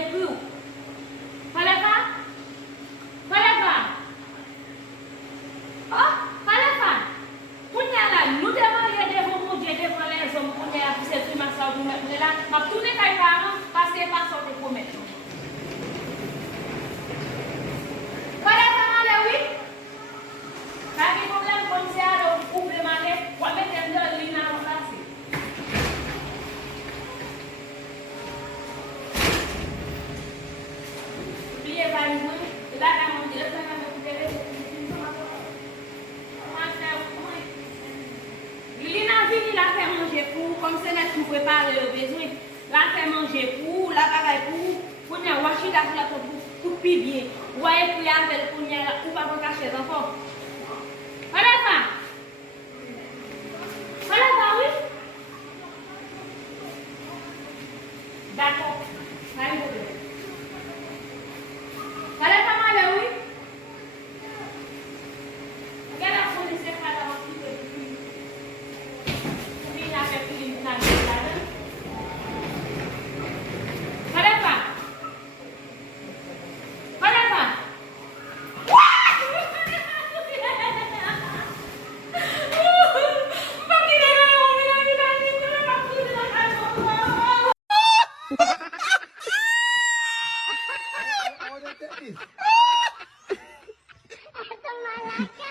écrit. Faderfa? Faderfa? Oh, faderfa? Pour là, nous demandons devant mon Dieu, devant les hommes, pour nous appuyer sur ma soeur, pour nous là, ma tourner quand parents, parce que pas sortir pour mettre. Faderfa, allez, oui? Quand il y a un problème comme ça, on peut demander, on va mettre un peu de ligne à remplacer. Oubliez pas, là, mon Dieu, là, mon Dieu, il a fini, la fait manger pour, comme c'est là pour préparer le besoin. La fait manger pour, la bagaille pour nous washi la pour bien. Vous voyez, pour y avoir pour nous, ou pas pour cacher les enfants. Voilà ça. Voilà ça, oui. D'accord. Allez, voilà ça, moi, oui. Regarde la police, c'est pas d'avoir qui peut plus. Il a fait plus d'une année là-dedans. Voilà ça. Voilà ça. Toma la